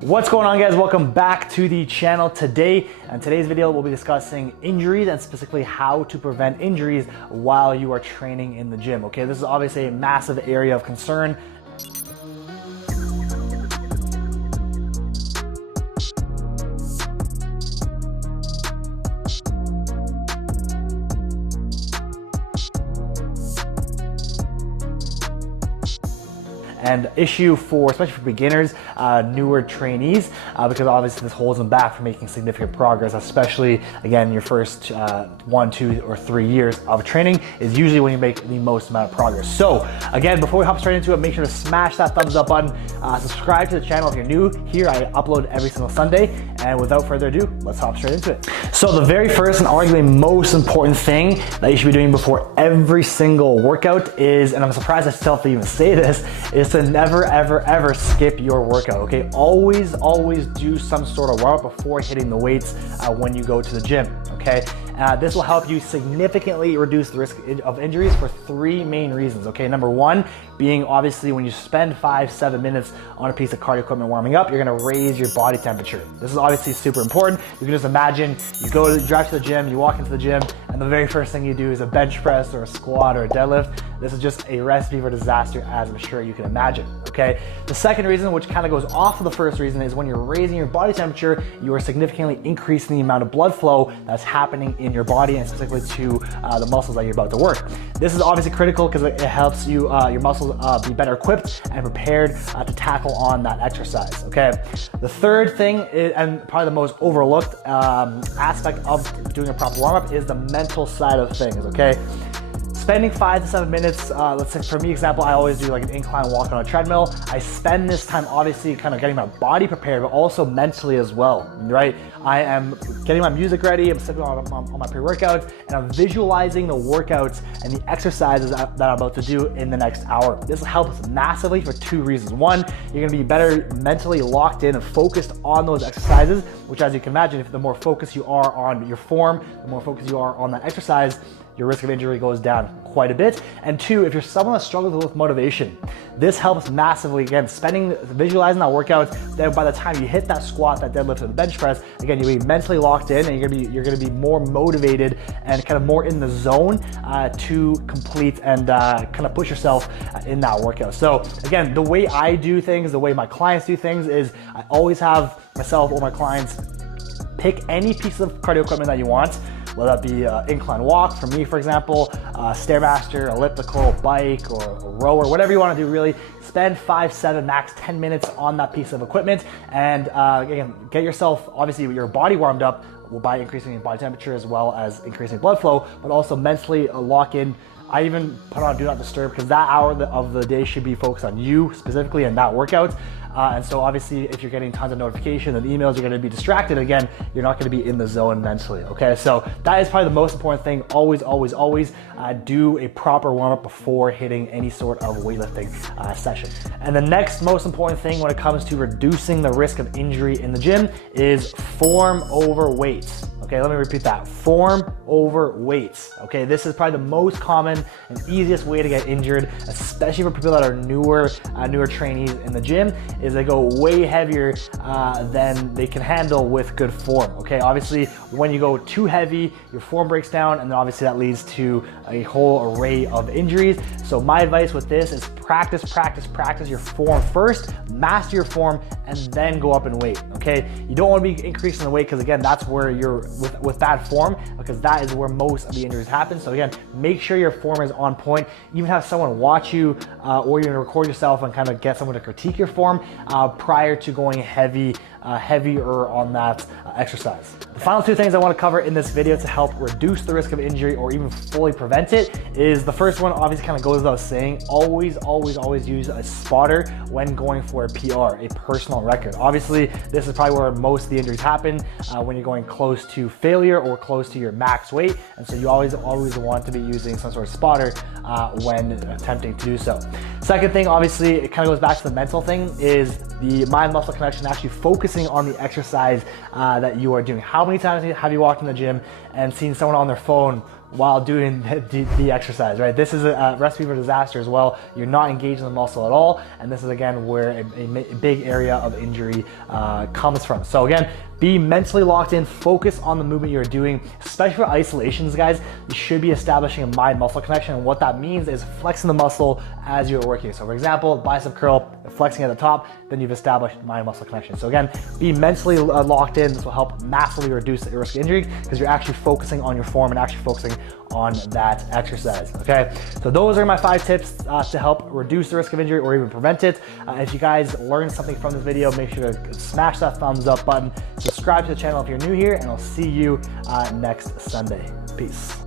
What's going on, guys? Welcome back to the channel today. And today's video we'll be discussing injuries and specifically how to prevent injuries while you are training in the gym. Okay, this is obviously a massive area of concern. And issue for, especially for beginners, newer trainees, because obviously this holds them back from making significant progress, especially, again, your first 1, 2, or 3 years of training is usually when you make the most amount of progress. So again, before we hop straight into it, make sure to smash that thumbs up button, subscribe to the channel if you're new here. I upload every single Sunday, and without further ado, let's hop straight into it. So the very first and arguably most important thing that you should be doing before every single workout is, and I'm surprised I still have to even say this, is to never, ever skip your workout, okay? Always do some sort of warm-up before hitting the weights when you go to the gym, okay? This will help you significantly reduce the risk of injuries for 3 main reasons, okay? Number 1 being obviously when you spend 5-7 minutes on a piece of cardio equipment warming up, you're gonna raise your body temperature. This is obviously super important. You can just imagine you drive to the gym, you walk into the gym, and the very first thing you do is a bench press or a squat or a deadlift. This is just a recipe for disaster, as I'm sure you can imagine, okay? The second reason, which kind of goes off of the first reason, is when you're raising your body temperature, you are significantly increasing the amount of blood flow that's happening in your body, and specifically to the muscles that you're about to work. This is obviously critical because it helps you, your muscles be better equipped and prepared to tackle on that exercise, okay? The third thing is, and probably the most overlooked aspect of doing a proper warm-up, is the mental side of things, okay? Spending 5 to 7 minutes, let's say for me, example, I always do like an incline walk on a treadmill. I spend this time obviously kind of getting my body prepared, but also mentally as well, right? I am getting my music ready, I'm sipping on my pre-workouts, and I'm visualizing the workouts and the exercises that I'm about to do in the next hour. This will help us massively for 2 reasons. 1, you're gonna be better mentally locked in and focused on those exercises, which, as you can imagine, if the more focused you are on your form, the more focused you are on that exercise, your risk of injury goes down quite a bit. And 2, if you're someone that struggles with motivation, this helps massively. Again, visualizing that workout, then by the time you hit that squat, that deadlift, or the bench press, again, you'll be mentally locked in, and you're gonna be more motivated and kind of more in the zone to complete and kind of push yourself in that workout. So again, the way I do things, the way my clients do things, is I always have myself or my clients pick any piece of cardio equipment that you want, whether that be incline walk, for me, for example, Stairmaster, elliptical, bike, or a rower, whatever you want to do, really. Spend 5, 7, max 10 minutes on that piece of equipment, and again, get yourself, obviously, your body warmed up by increasing your body temperature as well as increasing blood flow, but also mentally lock in. I even put on Do Not Disturb, because that hour of the day should be focused on you specifically and that workout. And so obviously, if you're getting tons of notifications and emails, you're gonna be distracted. Again, you're not gonna be in the zone mentally, okay? So that is probably the most important thing. Always do a proper warm-up before hitting any sort of weightlifting session. And the next most important thing when it comes to reducing the risk of injury in the gym is form over weights. Okay, let me repeat that. Form over weights. Okay, this is probably the most common and easiest way to get injured, especially for people that are newer trainees in the gym, is they go way heavier than they can handle with good form. Okay, obviously when you go too heavy, your form breaks down, and then obviously that leads to a whole array of injuries. So my advice with this is practice your form first, master your form, and then go up in weight, okay? You don't want to be increasing the weight, because again, that's where you're with bad form, because that is where most of the injuries happen. So again, make sure your form is on point. Even have someone watch you or you're gonna record yourself and kind of get someone to critique your form prior to going heavier on that exercise. The final 2 things I want to cover in this video to help reduce the risk of injury or even fully prevent it is, the first one obviously kind of goes without saying, always use a spotter when going for a PR, a personal record. Obviously, this is probably where most of the injuries happen, when you're going close to failure or close to your max weight, and so you always want to be using some sort of spotter when attempting to do so. Second thing, obviously, it kind of goes back to the mental thing, is the mind-muscle connection, actually focusing on the exercise that you are doing. How many times have you walked in the gym and seen someone on their phone while doing the exercise, right? This is a recipe for disaster as well. You're not engaging the muscle at all, and this is again where a big area of injury comes from. So again, be mentally locked in, focus on the movement you're doing, especially for isolations, guys. You should be establishing a mind-muscle connection, and what that means is flexing the muscle as you're working. So for example, bicep curl, flexing at the top, then you've established mind-muscle connection. So again, be mentally locked in. This will help massively reduce the risk of injury because you're actually focusing on your form and actually focusing on that exercise, okay? So those are my 5 tips to help reduce the risk of injury or even prevent it. If you guys learned something from this video, make sure to smash that thumbs up button, subscribe to the channel if you're new here, and I'll see you next Sunday. Peace.